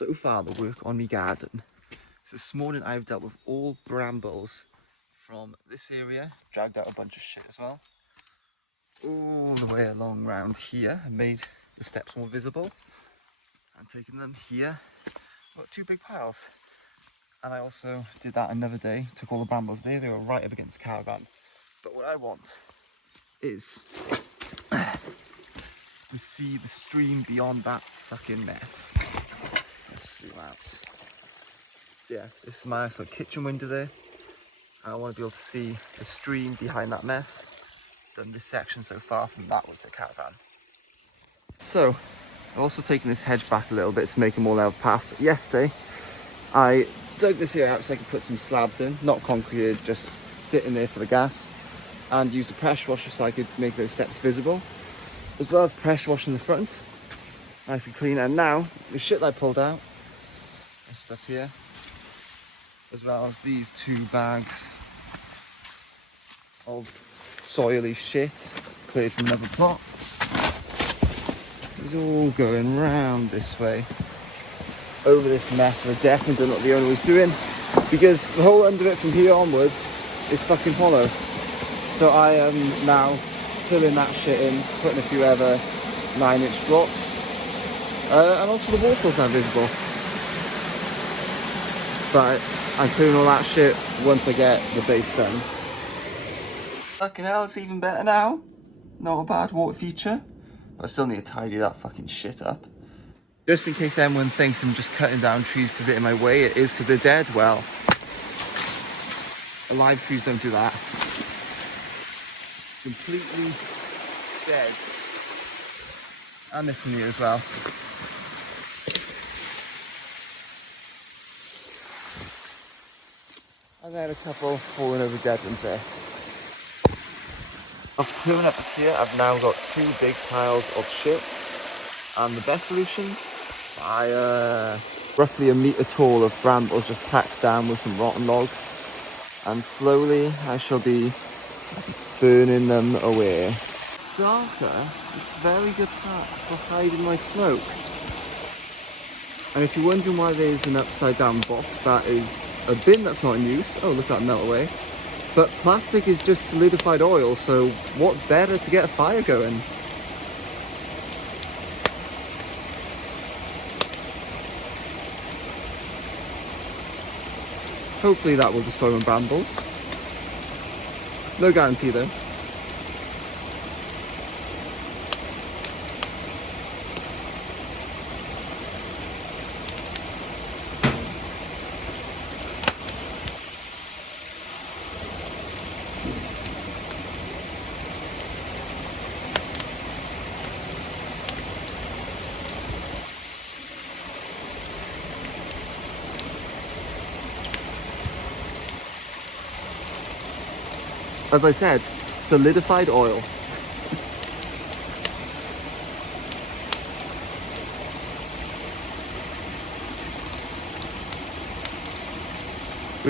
so far the work on my garden. So this morning I've dealt with all brambles from this area, dragged out a bunch of shit as well, all the way along round here and made the steps more visible, and taken them here. Got two big piles. And I also did that another day, took all the brambles there, they were right up against the caravan. But what I want is to see the stream beyond that fucking mess. Let's zoom out. So yeah, this is my nice little kitchen window there. And I want to be able to see the stream behind that mess. Done this section so far from that one to the caravan. So, I've also taken this hedge back a little bit to make a more level path. But yesterday, I dug this here out so I could put some slabs in, not concrete, just sitting there for the gas, and use the pressure washer so I could make those steps visible, as well as pressure washing the front, nice and clean. And now the shit that I pulled out, this stuff here, as well as these 2 bags of soily shit cleared from another plot, is all going round this way over this mess. I definitely don't know what the owner was doing, because the whole under it from here onwards is fucking hollow. So I am now filling that shit in, putting a few other 9-inch blocks, and also the waterfall's now visible. But I'm clearing all that shit once I get the base done. Fucking hell, it's even better now. Not a bad water feature, but I still need to tidy that fucking shit up. Just in case anyone thinks I'm just cutting down trees because they're in my way, it is because they're dead. Well, alive trees don't do that. Completely dead. And this one here as well. And then a couple falling over dead ones there. Of clearing up here, I've now got 2 big piles of shit. And the best solution, roughly 1 metre tall of brambles just packed down with some rotten logs. And slowly I shall be burning them away. It's darker, it's a very good path for hiding my smoke. And if you're wondering why there's an upside down box, that is a bin that's not in use. Oh, look at that melt away. But plastic is just solidified oil, so what better to get a fire going? Hopefully that will destroy my brambles. No guarantee though. As I said, solidified oil. We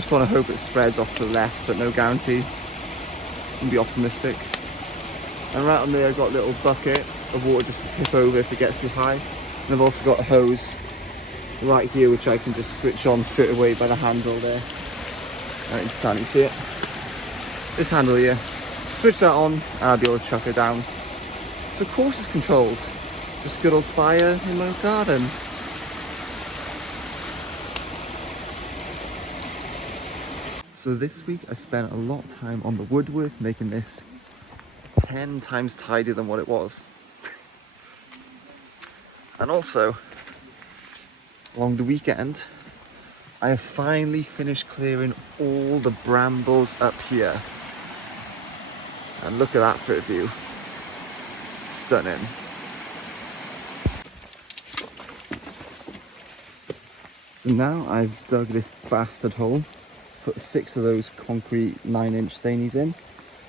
just want to hope it spreads off to the left, but no guarantee. And be optimistic. And right on there I've got a little bucket of water just to tip over if it gets too high. And I've also got a hose right here which I can just switch on straight away by the handle there. Right, you can't even see it. This handle here, switch that on and I'll be able to chuck it down. So of course it's controlled. Just good old fire in my garden. So this week I spent a lot of time on the woodwork, making this 10 times tidier than what it was. And also, along the weekend, I have finally finished clearing all the brambles up here. And look at that for a view. Stunning. So now I've dug this bastard hole, put 6 of those concrete 9-inch thingies in.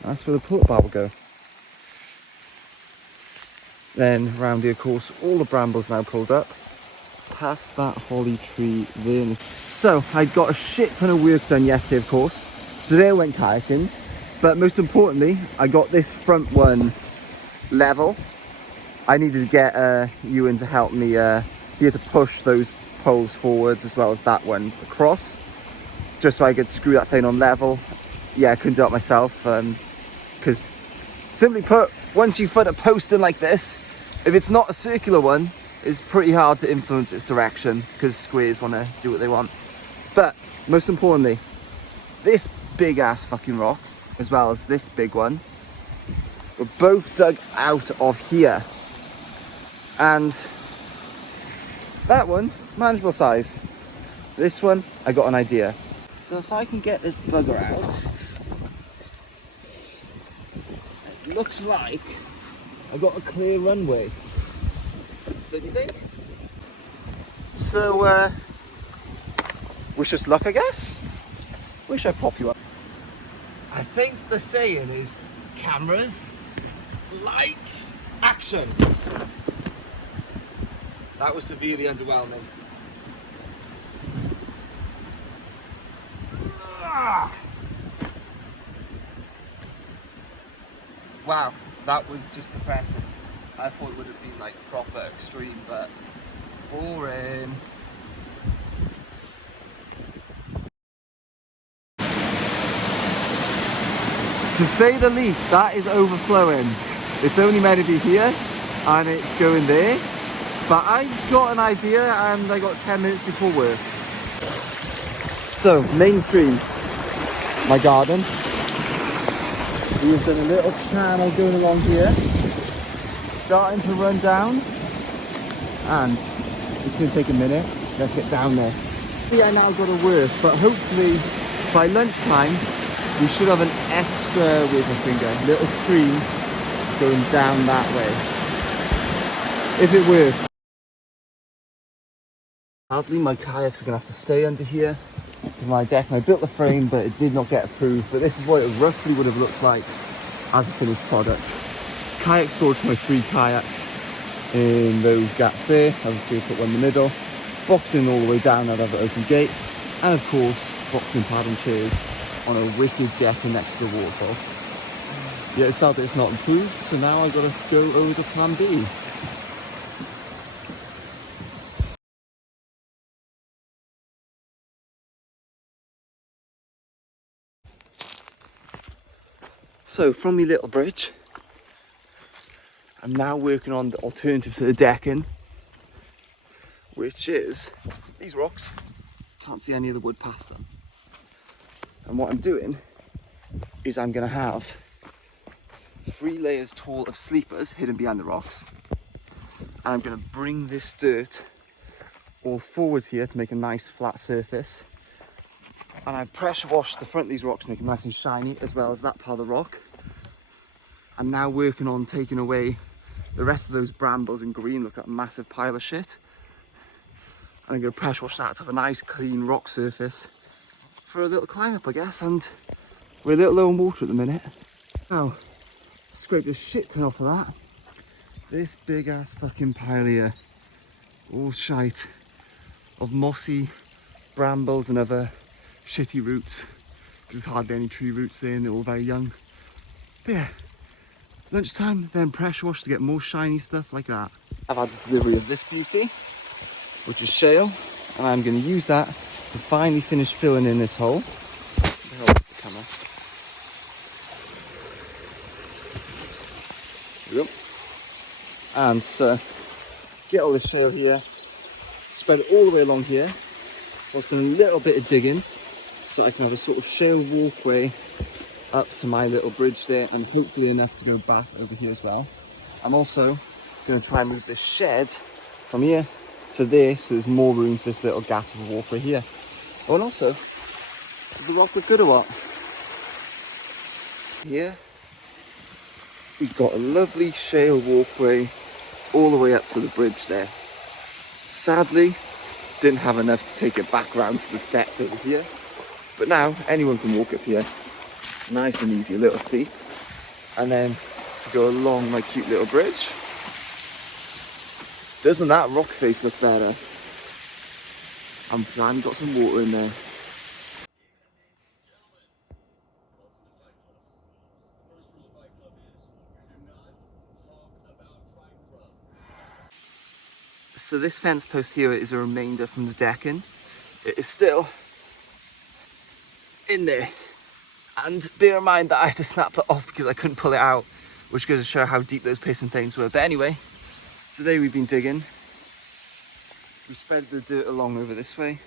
That's where the pull-up bar will go. Then round here, of course, all the brambles now pulled up, past that holly tree there. So I got a shit ton of work done yesterday, of course. Today I went kayaking. But most importantly, I got this front one level. I needed to get Ewan to help me here to push those poles forwards as well as that one across, just so I could screw that thing on level. Yeah, I couldn't do it myself, because simply put, once you put a post in like this, if it's not a circular one, it's pretty hard to influence its direction because squares want to do what they want. But most importantly, this big ass fucking rock, as well as this big one, were both dug out of here. And that one, manageable size. This one, I got an idea. So if I can get this bugger out, it looks like I've got a clear runway. Don't you think? So, wish us luck, I guess. Wish I'd pop you up. I think the saying is cameras, lights, action. That was severely underwhelming. Wow, that was just depressing. I thought it would have been like proper extreme, but boring. To say the least, that is overflowing. It's only meant to be here and it's going there. But I got an idea and I got 10 minutes before work. So, mainstream, my garden. We've done a little channel going along here. Starting to run down. And it's going to take a minute. Let's get down there. I now got to work, but hopefully by lunchtime we should have an extra, with my finger, little stream going down that way. If it works. Sadly, my kayaks are going to have to stay under here because my deck, and I built the frame, but it did not get approved. But this is what it roughly would have looked like as a finished product. Kayak storage for my 3 kayaks in those gaps there. Obviously, I put one in the middle. Boxing all the way down, I'd have an open gate. And of course, boxing pad and chairs on a wicked deck next to the waterfall. Yeah, it's sad that it's not improved, so now I've got to go over to plan B. So from my little bridge, I'm now working on the alternative to the decking, which is these rocks. Can't see any of the wood past them. And what I'm doing is I'm going to have 3 layers tall of sleepers hidden behind the rocks. And I'm going to bring this dirt all forwards here to make a nice flat surface. And I pressure wash the front of these rocks to make it nice and shiny, as well as that part of the rock. I'm now working on taking away the rest of those brambles and green. Look at a massive pile of shit. And I'm going to pressure wash that to have a nice clean rock surface for a little climb up, I guess. And we're a little low on water at the minute. Now, scrape the shit ton off of that. This big ass fucking pile here, all shite of mossy brambles and other shitty roots. There's hardly any tree roots there and they're all very young. But yeah, lunchtime, then pressure wash to get more shiny stuff like that. I've had the delivery of this beauty, which is shale, and I'm going to use that to finally finish filling in this hole. Help the camera. There we go. And get all this shale here, spread it all the way along here, whilst doing a little bit of digging, so I can have a sort of shale walkway up to my little bridge there, and hopefully enough to go back over here as well. I'm also going to try and move this shed from here to there, so there's more room for this little gap of walkway here. Oh, and also, does the rock look good or what? Here, we've got a lovely shale walkway all the way up to the bridge there. Sadly, didn't have enough to take it back round to the steps over here, but now anyone can walk up here. Nice and easy, a little steep, and then to go along my cute little bridge. Doesn't that rock face look better? I'm glad got some water in there. So So this fence post here is a remainder from the decking. It is still in there. And bear in mind that I had to snap that off because I couldn't pull it out, which goes to show how deep those piston things were. But anyway, today we've been digging. We spread the dirt along over this way,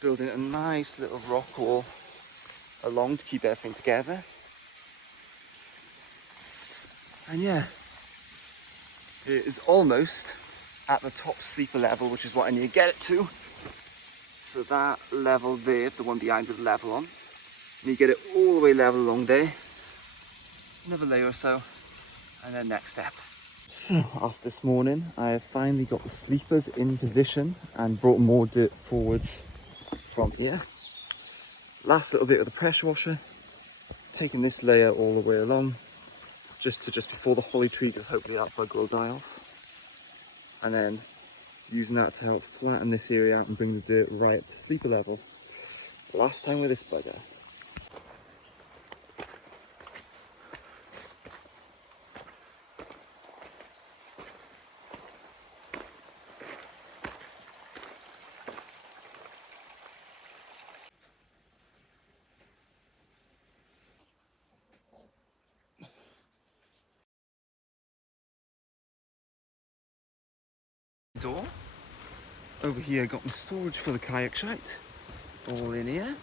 building a nice little rock wall along to keep everything together. And yeah, it is almost at the top sleeper level, which is what I need to get it to. So that level there, the one behind with the level on, and you get it all the way level along there. Another layer or so, and then next step. So after this morning, I have finally got the sleepers in position and brought more dirt forwards from here. Last little bit of the pressure washer, taking this layer all the way along, just before the holly tree, because hopefully that bug will die off. And then using that to help flatten this area out and bring the dirt right up to sleeper level. Last time with this bugger. Door. Over here, got my storage for the kayak shite. All in here.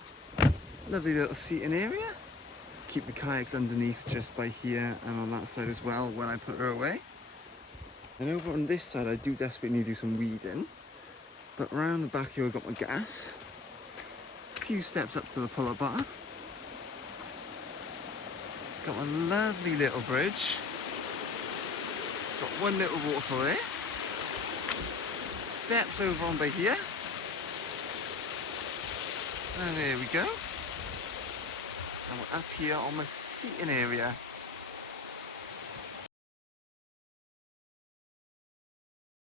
Lovely little seating area. Keep the kayaks underneath just by here and on that side as well when I put her away. And over on this side, I do desperately need to do some weeding. But around the back here, I've got my gas. A few steps up to the pull-up bar. Got a lovely little bridge. Got one little waterfall there. Steps over on by here. And there we go. And we're up here on my seating area.